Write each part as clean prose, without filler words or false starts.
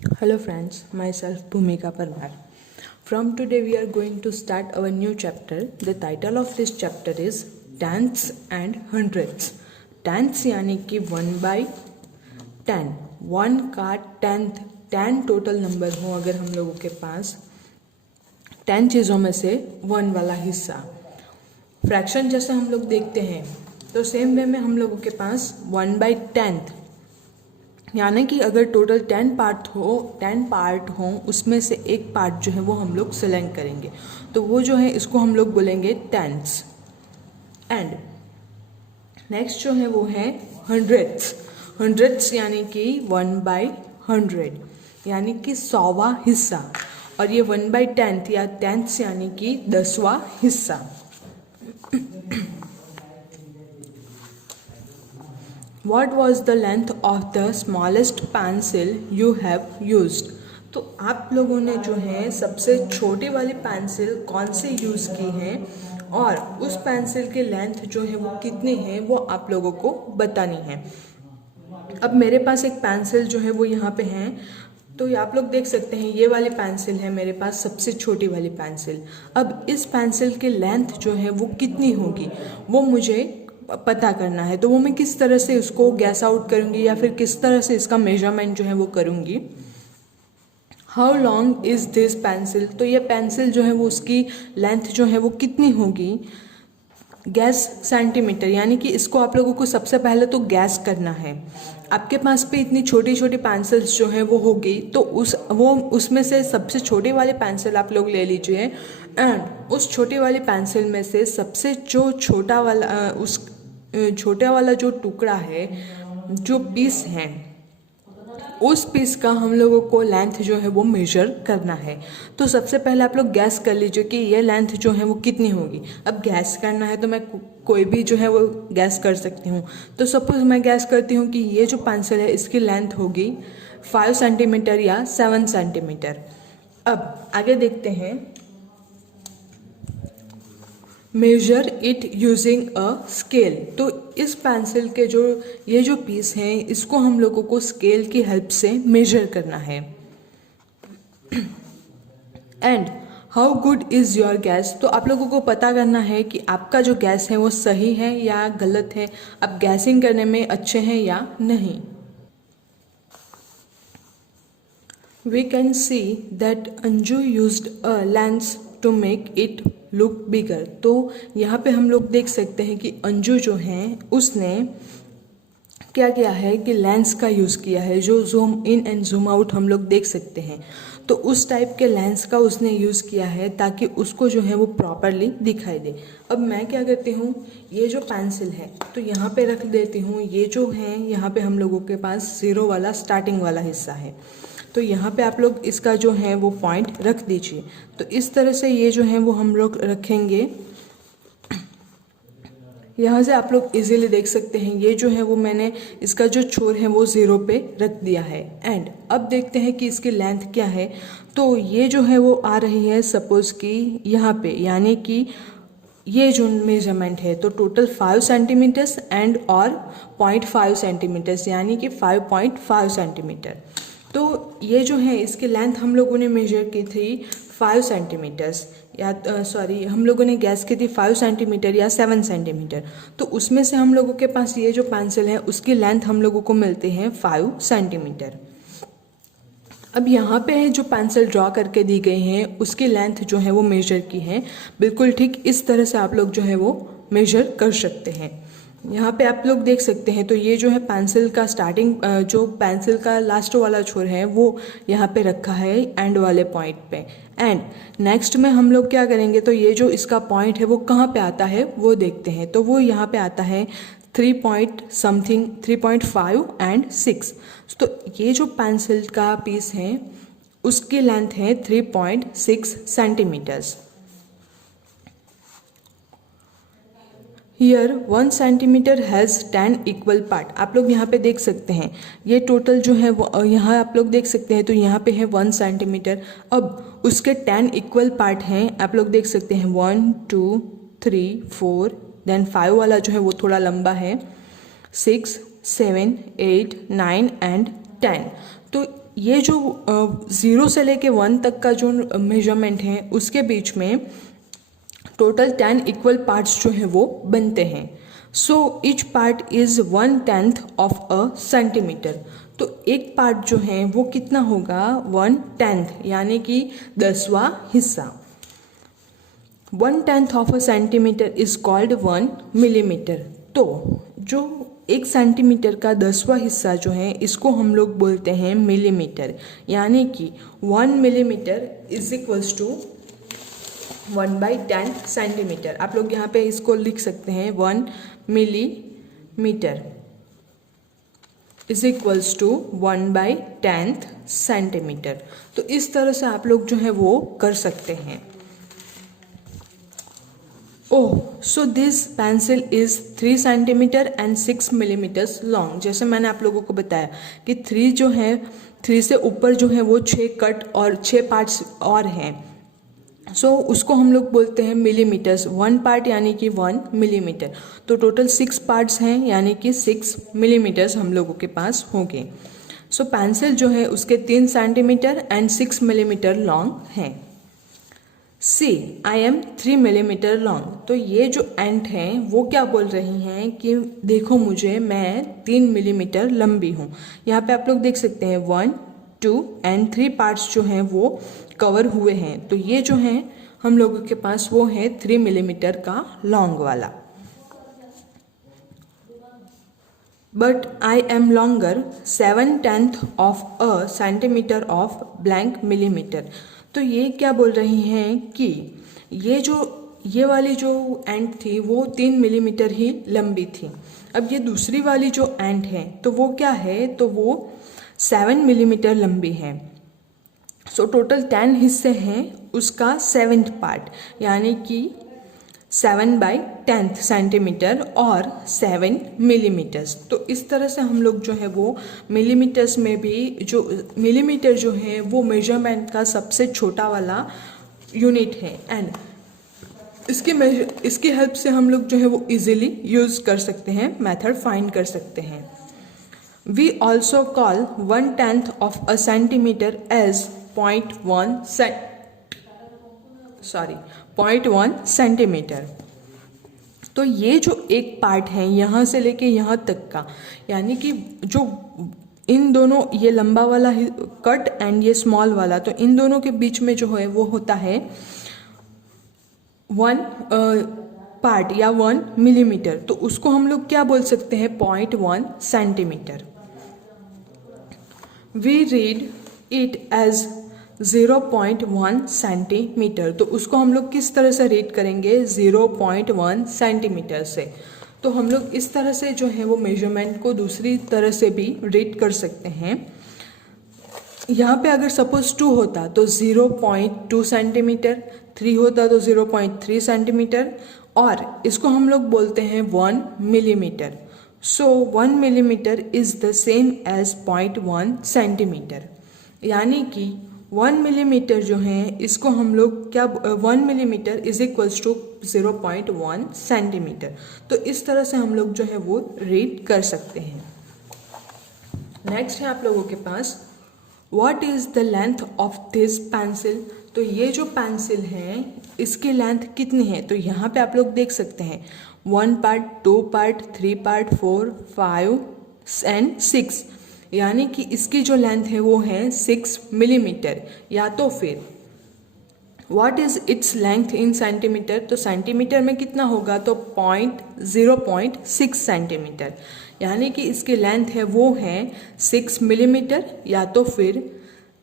Hello friends, myself Bhumika Parmar. From today we are going to start our new chapter. The title of this chapter is Tenths and Hundredths. Tenths यानी कि 1/10. 1 का 10 total number हो अगर हम लोगों के पास 10 चीज़ों में से 1 वाला हिस्सा फ्रैक्शन जैसे हम लोग देखते हैं तो सेम वे में हम लोगों के पास 1/10 यानी कि अगर टोटल 10 पार्ट हो उसमें से एक पार्ट जो है वो हम लोग सेलेक्ट करेंगे तो वो जो है इसको हम लोग बोलेंगे टेंथ्स। एंड नेक्स्ट जो है वो है हंड्रेड्स यानी कि 1/100 यानी कि 100वां हिस्सा, और ये 1/10 या टेंथ्स यानी कि 10वां हिस्सा। What was the length of the smallest pencil you have used? तो आप लोगों ने जो है सबसे छोटी वाली पेंसिल कौन से यूज़ की है और उस पेंसिल की लेंथ जो है वो कितनी है वो आप लोगों को बतानी है। अब मेरे पास एक पेंसिल जो है वो यहाँ पे है, तो ये आप लोग देख सकते हैं ये वाली पेंसिल है मेरे पास, सबसे छोटी वाली पेंसिल। अब इस पेंसिल की लेंथ जो है वो कितनी होगी वो मुझे पता करना है, तो वो मैं किस तरह से उसको गैस आउट करूँगी या फिर किस तरह से इसका मेजरमेंट जो है वो करूँगी। How long is this pencil, तो ये पेंसिल जो है वो उसकी लेंथ जो है वो कितनी होगी। गैस सेंटीमीटर, यानी कि इसको आप लोगों को सबसे पहले तो गैस करना है। आपके पास पे इतनी छोटी छोटी पेंसिल्स जो है वो होगी तो उसमें से सबसे छोटी वाली पेंसिल आप लोग ले लीजिए एंड उस छोटी वाली पेंसिल में से सबसे जो छोटा वाला उस छोटा वाला जो टुकड़ा है, जो पीस है, उस पीस का हम लोगों को लेंथ जो है वो मेजर करना है। तो सबसे पहले आप लोग गैस कर लीजिए कि ये लेंथ जो है वो कितनी होगी। अब गैस करना है तो मैं कोई भी जो है वो गैस कर सकती हूँ। तो सपोज मैं गैस करती हूँ कि ये जो पेंसिल है इसकी लेंथ होगी 5 सेंटीमीटर या 7 सेंटीमीटर। अब आगे देखते हैं, measure it using a scale. तो इस पेंसिल के ये जो पीस हैं इसको हम लोगों को स्केल की हेल्प से मेजर करना है। And how good is your gas, तो आप लोगों को पता करना है कि आपका जो गैस है वो सही है या गलत है, आप गैसिंग करने में अच्छे हैं या नहीं। We can see that Anju used a lens to make it look bigger। तो यहाँ पे हम लोग देख सकते हैं कि अंजू जो है उसने क्या किया है कि लेंस का यूज़ किया है, जो zoom in and zoom out हम लोग देख सकते हैं। तो उस टाइप के लेंस का उसने यूज़ किया है ताकि उसको जो है वो प्रॉपरली दिखाई दे। अब मैं क्या करती हूँ, ये जो पेंसिल है तो यहाँ पे रख देती हूँ। ये जो है यहाँ पे हम लोगों के पास 0 वाला स्टार्टिंग वाला हिस्सा है, तो यहाँ पे आप लोग इसका जो है वो पॉइंट रख दीजिए। तो इस तरह से ये जो है वो हम लोग रखेंगे। यहाँ से आप लोग इजीली देख सकते हैं ये जो है वो मैंने इसका जो छोर है वो 0 पे रख दिया है। एंड अब देखते हैं कि इसकी लेंथ क्या है। तो ये जो है वो आ रही है सपोज कि यहाँ पे, यानी कि ये जो मेजरमेंट है तो टोटल 5 सेंटीमीटर्स एंड और 0.5 सेंटीमीटर्स, यानी कि 5.5 सेंटीमीटर। तो ये जो है इसकी लेंथ हम लोगों ने मेजर की थी 5 सेंटीमीटर्स या सॉरी हम लोगों ने गैस की थी 5 सेंटीमीटर या 7 सेंटीमीटर। तो उसमें से हम लोगों के पास ये जो पेंसिल है उसकी लेंथ हम लोगों को मिलते हैं 5 सेंटीमीटर। अब यहाँ पे है जो पेंसिल ड्रॉ करके दी गई हैं उसकी लेंथ जो है वो मेजर की है। बिल्कुल ठीक इस तरह से आप लोग जो है वो मेजर कर सकते हैं। यहाँ पे आप लोग देख सकते हैं तो ये जो है पेंसिल का स्टार्टिंग जो पेंसिल का लास्ट वाला छोर है वो यहाँ पे रखा है एंड वाले पॉइंट पे। एंड नेक्स्ट में हम लोग क्या करेंगे, तो ये जो इसका पॉइंट है वो कहाँ पे आता है वो देखते हैं। तो वो यहाँ पे आता है 3.5 एंड 6। तो ये जो पेंसिल का पीस है उसकी लेंथ है 3.6 centimetres. Here 1 centimetre has 10 equal part. आप लोग यहाँ पे देख सकते हैं ये टोटल जो है वो यहाँ आप लोग देख सकते हैं तो यहाँ पे है 1 सेंटीमीटर। अब उसके 10 इक्वल पार्ट हैं, आप लोग देख सकते हैं 1 2 3 4, देन 5 वाला जो है वो थोड़ा लंबा है, 6 7 8 9 एंड 10। तो ये जो 0 से लेके 1 तक का जो मेजरमेंट है उसके बीच में टोटल 10 इक्वल पार्ट्स जो हैं वो बनते हैं। So each part is 1/10 of a centimetre. तो एक पार्ट जो है वो कितना होगा 1/10 यानी कि 10वां हिस्सा। 1/10 of a centimetre is called 1 millimetre. तो जो 1 सेंटीमीटर का 10वां हिस्सा जो है इसको हम लोग बोलते हैं मिलीमीटर, यानी कि 1 millimetre is equals to 1/10 centimetre. आप लोग यहाँ पे इसको लिख सकते हैं 1 millimetre is equals to 1/10 centimetre. तो इस तरह से आप लोग जो है वो कर सकते हैं। Oh, so this pencil is 3 centimetre and 6 millimetres long. जैसे मैंने आप लोगों को बताया कि 3 जो है 3 से ऊपर जो है वो 6 कट और 6 पार्ट्स और हैं। सो उसको हम लोग बोलते हैं मिलीमीटर्स। 1 पार्ट यानी कि 1 मिलीमीटर। तो टोटल 6 पार्ट्स हैं यानी कि 6 मिलीमीटर्स हम लोगों के पास होंगे। सो पेंसिल जो है उसके 3 सेंटीमीटर एंड 6 मिलीमीटर लॉन्ग हैं। सी आई एम 3 मिलीमीटर लॉन्ग। तो ये जो एंट हैं वो क्या बोल रही हैं कि देखो मुझे, मैं 3 मिलीमीटर लंबी हूँ। यहाँ पे आप लोग देख सकते हैं 1, 2 एंड 3 पार्ट्स जो हैं वो कवर हुए हैं। तो ये जो है हम लोगों के पास वो है 3 मिलीमीटर का लॉन्ग वाला। But I am longer 7/10 of a centimetre of blank millimetre. तो ये क्या बोल रही हैं कि ये वाली जो एंट थी वो 3 मिलीमीटर ही लंबी थी। अब ये दूसरी वाली जो एंट है तो वो क्या है, तो वो 7 मिलीमीटर लंबी है। सो टोटल 10 हिस्से हैं उसका 7th पार्ट यानी कि 7/10 सेंटीमीटर और 7 मिलीमीटर्स। तो इस तरह से हम लोग जो है वो मिलीमीटर्स में भी जो मिलीमीटर जो है वो मेजरमेंट का सबसे छोटा वाला यूनिट है एंड इसकी हेल्प से हम लोग जो है वो इजीली यूज़ कर सकते हैं, मेथड फाइंड कर सकते हैं। We also call 1/10 of a centimetre as 0.1 centimetre. तो ये जो एक पार्ट है यहाँ से लेके यहाँ तक का, यानी कि जो इन दोनों ये लंबा वाला कट एंड ये स्मॉल वाला, तो इन दोनों के बीच में जो है वो होता है 1 पार्ट या 1 मिलीमीटर। तो उसको हम लोग क्या बोल सकते हैं 0.1 centimetre. We read it as 0.1 centimetre. तो उसको हम लोग किस तरह से रीड करेंगे 0.1 सेंटीमीटर से। तो हम लोग इस तरह से जो है वो मेजरमेंट को दूसरी तरह से भी रीड कर सकते हैं। यहाँ पे अगर सपोज 2 होता तो 0.2 सेंटीमीटर, 3 होता तो 0.3 सेंटीमीटर और इसको हम लोग बोलते हैं 1 millimetre. So 1 millimetre is the same as 0.1 centimetre, यानी कि 1 मिलीमीटर जो है इसको हम लोग क्या 1 millimetre is equals to 0.1 centimetre. तो इस तरह से हम लोग जो है वो रीड कर सकते हैं। नेक्स्ट है आप लोगों के पास what is the length of this pencil. तो ये जो पेंसिल है इसकी लेंथ कितनी है, तो यहाँ पे आप लोग देख सकते हैं 1 पार्ट, 2 पार्ट, 3 पार्ट, 4, 5 एंड 6, यानी कि इसकी जो लेंथ है वो है 6 मिलीमीटर। या तो फिर what is its length in centimetre, तो सेंटीमीटर में कितना होगा तो 0.6 सेंटीमीटर, यानी कि इसकी लेंथ है वो है 6 मिलीमीटर या तो फिर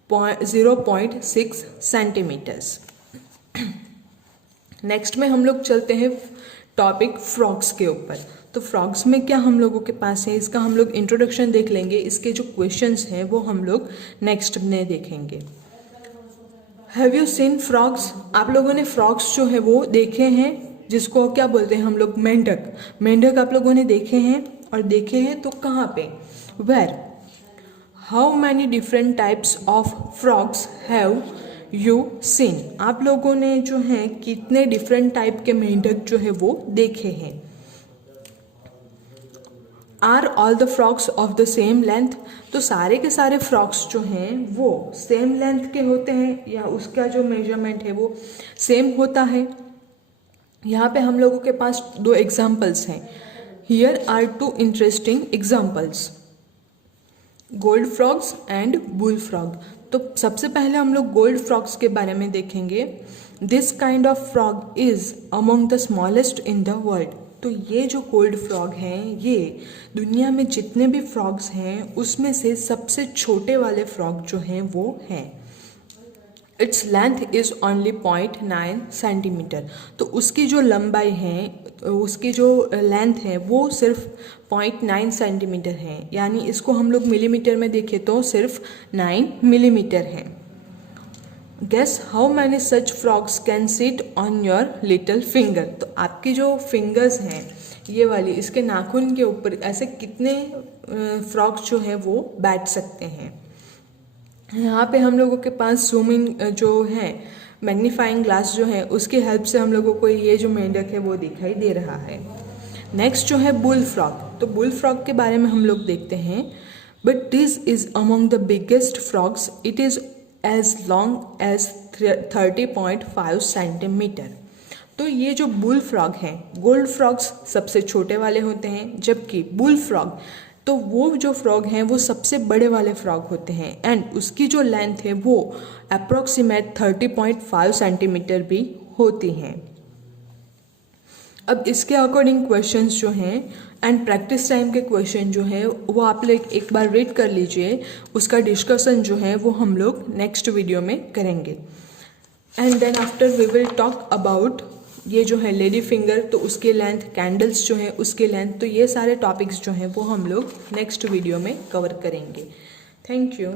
0.6 सेंटीमीटर्स। नेक्स्ट में हम लोग चलते हैं टॉपिक फ्रॉग्स के ऊपर। तो फ्रॉग्स में क्या हम लोगों के पास है, इसका हम लोग इंट्रोडक्शन देख लेंगे। इसके जो क्वेश्चंस हैं वो हम लोग नेक्स्ट में देखेंगे। हैव यू सीन फ्रॉग्स, आप लोगों ने फ्रॉग्स जो है वो देखे हैं, जिसको क्या बोलते हैं हम लोग मेंढक। मेंढक आप लोगों ने देखे हैं, और देखे हैं तो कहाँ पे, where. How many different types of frogs have you seen, आप लोगों ने जो है कितने डिफरेंट टाइप के मेंढक जो है वो देखे हैं। Are all the frogs of the same length? तो सारे के सारे फ्रॉक्स जो हैं वो सेम लेंथ के होते हैं या उसका जो मेजरमेंट है वो सेम होता है? यहाँ पे हम लोगों के पास दो एग्जाम्पल्स हैं. Here are two interesting examples, gold frogs and bullfrog. तो सबसे पहले हम लोग गोल्ड फ्रॉग्स के बारे में देखेंगे. This kind of frog is among the smallest in the world. तो ये जो गोल्ड फ्रॉग हैं ये दुनिया में जितने भी फ्रॉग्स हैं उसमें से सबसे छोटे वाले फ्रॉग जो हैं वो हैं. Its length is only 0.9 centimetre. तो उसकी जो लंबाई है, उसकी जो लेंथ है वो सिर्फ 0.9 सेंटीमीटर है. यानी इसको हम लोग मिलीमीटर में देखें तो सिर्फ 9 मिलीमीटर है. Guess how many such frogs can sit on your little finger. तो आपकी जो फिंगर्स हैं ये वाली, इसके नाखून के ऊपर ऐसे कितने फ्रॉग्स जो है वो बैठ सकते हैं. यहाँ पे हम लोगों के पास जूम इन जो है मैग्नीफाइंग ग्लास जो है उसकी हेल्प से हम लोगों को ये जो मेंढक है वो दिखाई दे रहा है. नेक्स्ट जो है बुल फ्रॉग. तो बुल फ्रॉग के बारे में हम लोग देखते हैं. But this is among the biggest frogs. It is as long as 30.5 centimetre. तो ये जो बुल फ्रॉग हैं, गोल्ड फ्रॉग्स सबसे छोटे वाले होते हैं, जबकि बुल फ्रॉग तो वो जो फ्रॉग हैं वो सबसे बड़े वाले फ्रॉग होते हैं एंड उसकी जो लेंथ है वो अप्रॉक्सीमेट 30.5 सेंटीमीटर भी होती हैं. अब इसके अकॉर्डिंग क्वेश्चंस जो हैं एंड प्रैक्टिस टाइम के क्वेश्चन जो है वो आप लोग एक बार रीड कर लीजिए. उसका डिस्कशन जो है वो हम लोग नेक्स्ट वीडियो में करेंगे. And then after we will talk about ये जो है लेडी फिंगर, तो उसके लेंथ, कैंडल्स जो है उसके लेंथ. तो ये सारे टॉपिक्स जो हैं वो हम लोग नेक्स्ट वीडियो में कवर करेंगे. Thank you.